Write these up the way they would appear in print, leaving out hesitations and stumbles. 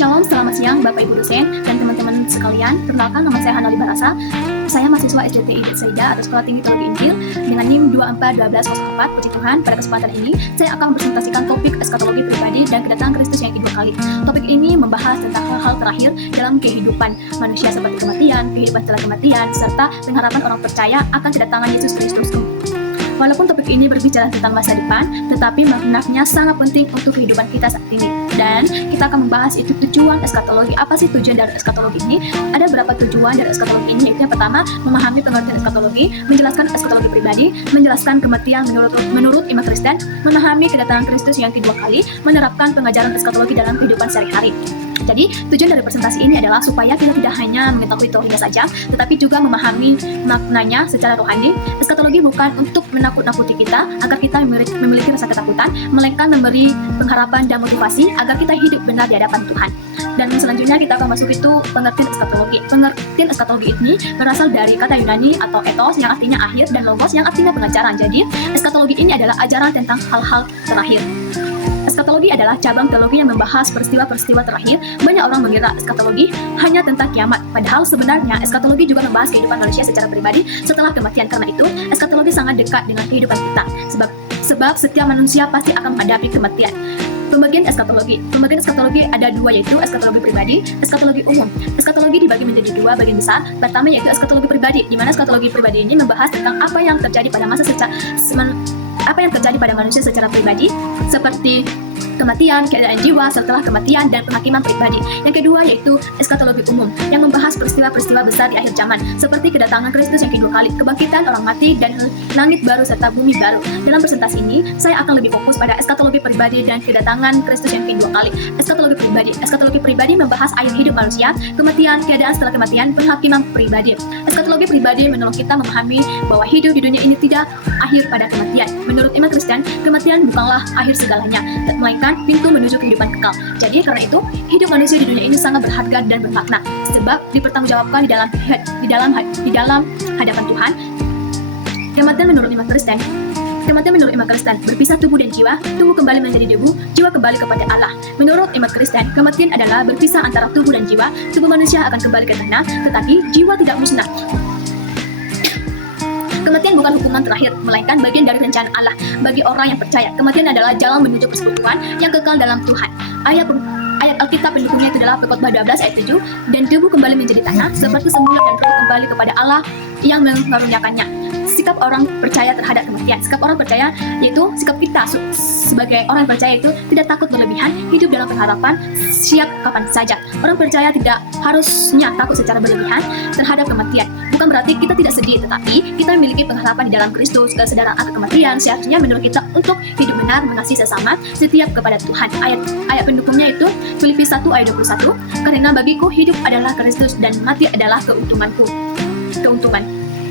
Shalom, selamat siang Bapak Ibu dosen dan teman-teman sekalian. Perkenalkan, nama saya Hanali Barasa. Saya mahasiswa SDTI Saida atau Sekolah Tinggi Teologi Injil dengan NIM 241204. Puji Tuhan, pada kesempatan ini saya akan presentasikan topik eskatologi pribadi dan kedatangan Kristus yang kedua kali. Topik ini membahas tentang hal-hal terakhir dalam kehidupan manusia seperti kematian, kehidupan setelah kematian, serta pengharapan orang percaya akan kedatangan Yesus Kristus. Walaupun topik ini berbicara tentang masa depan, tetapi maknanya sangat penting untuk kehidupan kita saat ini. Dan kita akan membahas itu tujuan eskatologi. Apa sih tujuan dari eskatologi ini? Ada beberapa tujuan dari eskatologi ini, yaitu yang pertama, memahami pengertian eskatologi, menjelaskan eskatologi pribadi, menjelaskan kematian menurut iman Kristen, memahami kedatangan Kristus yang kedua kali, menerapkan pengajaran eskatologi dalam kehidupan sehari-hari. Jadi, tujuan dari presentasi ini adalah supaya kita tidak hanya mengetahui teorinya saja, tetapi juga memahami maknanya secara rohani. Eskatologi bukan untuk menakut-nakuti kita agar kita memiliki rasa ketakutan, melainkan memberi pengharapan dan motivasi agar kita hidup benar di hadapan Tuhan. Dan selanjutnya kita akan masuk itu pengertian eskatologi. Pengertian eskatologi ini berasal dari kata Yunani atau ethos yang artinya akhir dan logos yang artinya pengajaran. Jadi, eskatologi ini adalah ajaran tentang hal-hal terakhir. Eskatologi adalah cabang teologi yang membahas peristiwa-peristiwa terakhir. Banyak orang mengira eskatologi hanya tentang kiamat, padahal sebenarnya eskatologi juga membahas kehidupan manusia secara pribadi setelah kematian. Karena itu, eskatologi sangat dekat dengan kehidupan kita, sebab setiap manusia pasti akan menghadapi kematian. Pembagian eskatologi ada dua, yaitu eskatologi pribadi, eskatologi umum. Eskatologi dibagi menjadi dua bagian besar. Pertama yaitu eskatologi pribadi, di mana eskatologi pribadi ini membahas tentang apa yang terjadi pada manusia secara pribadi, seperti kematian, keadaan jiwa setelah kematian, dan penghakiman pribadi. Yang kedua yaitu eskatologi umum, yang membahas peristiwa-peristiwa besar di akhir zaman, seperti kedatangan Kristus yang kedua kali, kebangkitan orang mati, dan langit baru serta bumi baru. Dalam presentasi ini, saya akan lebih fokus pada eskatologi pribadi dan kedatangan Kristus yang kedua kali. Eskatologi pribadi membahas akhir hidup manusia, kematian, keadaan setelah kematian, penghakiman pribadi. Eskatologi pribadi menolong kita memahami bahwa hidup di dunia ini tidak akhir pada kematian. Menurut iman Kristen, kematian bukanlah akhir segalanya, melainkan pintu menuju kehidupan kekal. Jadi karena itu, hidup manusia di dunia ini sangat berharga dan bermakna, sebab dipertanggungjawabkan di dalam hadapan Tuhan. Kematian menurut iman Kristen berpisah tubuh dan jiwa, tubuh kembali menjadi debu, jiwa kembali kepada Allah. Menurut iman Kristen, kematian adalah berpisah antara tubuh dan jiwa. Tubuh manusia akan kembali ke tanah, tetapi jiwa tidak musnah. Kematian bukan hukuman terakhir, melainkan bagian dari rencana Allah bagi orang yang percaya. Kematian adalah jalan menuju persekutuan yang kekal dalam Tuhan. Ayat Alkitab pendukungnya itu adalah Pengkhotbah 12 ayat 7, dan debu kembali menjadi tanah, seperti semula, dan roh kembali kepada Allah yang mengaruniakannya. Sikap orang percaya terhadap kematian. Sikap orang percaya yaitu sikap kita sebagai orang percaya itu tidak takut berlebihan, hidup dalam pengharapan, siap kapan saja. Orang percaya tidak harusnya takut secara berlebihan terhadap kematian. Bukan berarti kita tidak sedih, tetapi kita memiliki pengharapan di dalam Kristus. Kesadaran akan kematian seharusnya menurut kita untuk hidup benar, mengasihi sesama, setiap kepada Tuhan. Ayat pendukungnya itu Filipi 1 ayat 21, karena bagiku hidup adalah Kristus dan mati adalah keuntungan.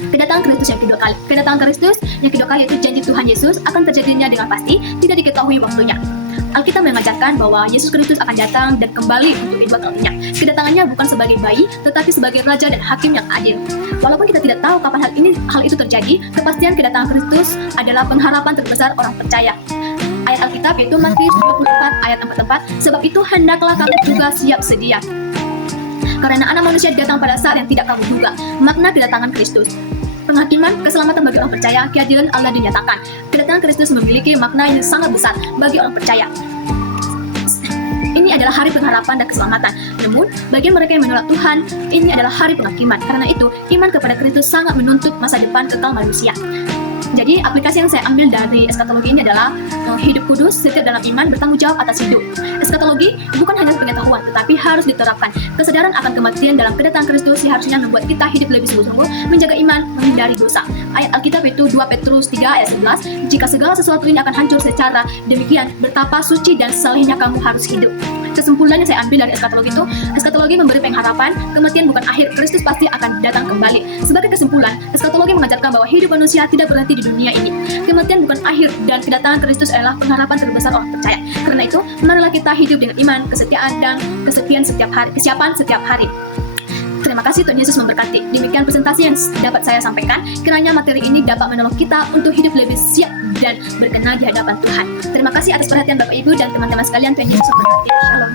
Kedatangan Kristus yang kedua kali. Kedatangan Kristus yang kedua kali yaitu janji Tuhan Yesus akan terjadinya dengan pasti, tidak diketahui waktunya. Alkitab mengajarkan bahwa Yesus Kristus akan datang dan kembali untuk kedua kalinya. Kedatangannya bukan sebagai bayi, tetapi sebagai Raja dan Hakim yang adil. Walaupun kita tidak tahu kapan hal itu terjadi, kepastian kedatangan Kristus adalah pengharapan terbesar orang percaya. Ayat Alkitab yaitu Matius 24 ayat 44, sebab itu hendaklah kamu juga siap sedia, karena anak manusia datang pada saat yang tidak kamu duga. Makna kedatangan Kristus: penghakiman, keselamatan bagi orang percaya, keadilan Allah dinyatakan. Kedatangan Kristus memiliki makna yang sangat besar bagi orang percaya. Ini adalah hari pengharapan dan keselamatan. Namun, bagi mereka yang menolak Tuhan, ini adalah hari penghakiman. Karena itu, iman kepada Kristus sangat menuntut masa depan kekal manusia. Jadi, aplikasi yang saya ambil dari eskatologi ini adalah hidup kudus, setiap dalam iman, bertanggung jawab atas hidup. Eskatologi bukan hanya pengetahuan, tetapi harus diterapkan. Kesadaran akan kematian dalam kedatangan Kristus seharusnya membuat kita hidup lebih sungguh-sungguh, menjaga iman, menghindari dosa. Ayat Alkitab itu 2 Petrus 3 ayat 11, jika segala sesuatu ini akan hancur secara demikian, betapa suci dan salehnya kamu harus hidup. Kesimpulan yang saya ambil dari eskatologi memberi pengharapan, kematian bukan akhir, Kristus pasti akan datang kembali. Sebagai kesimpulan, eskatologi mengajarkan bahwa hidup manusia tidak berhenti di dunia ini. Kematian bukan akhir, dan kedatangan Kristus adalah pengharapan terbesar orang percaya. Karena itu, marilah kita hidup dengan iman, kesetiaan, dan kesiapan setiap hari. Terima kasih, Tuhan Yesus memberkati. Demikian presentasi yang dapat saya sampaikan. Kiranya materi ini dapat menolong kita untuk hidup lebih siap dan berkenan di hadapan Tuhan. Terima kasih atas perhatian Bapak Ibu dan teman-teman sekalian. Tuhan Yesus memberkati. Shalom.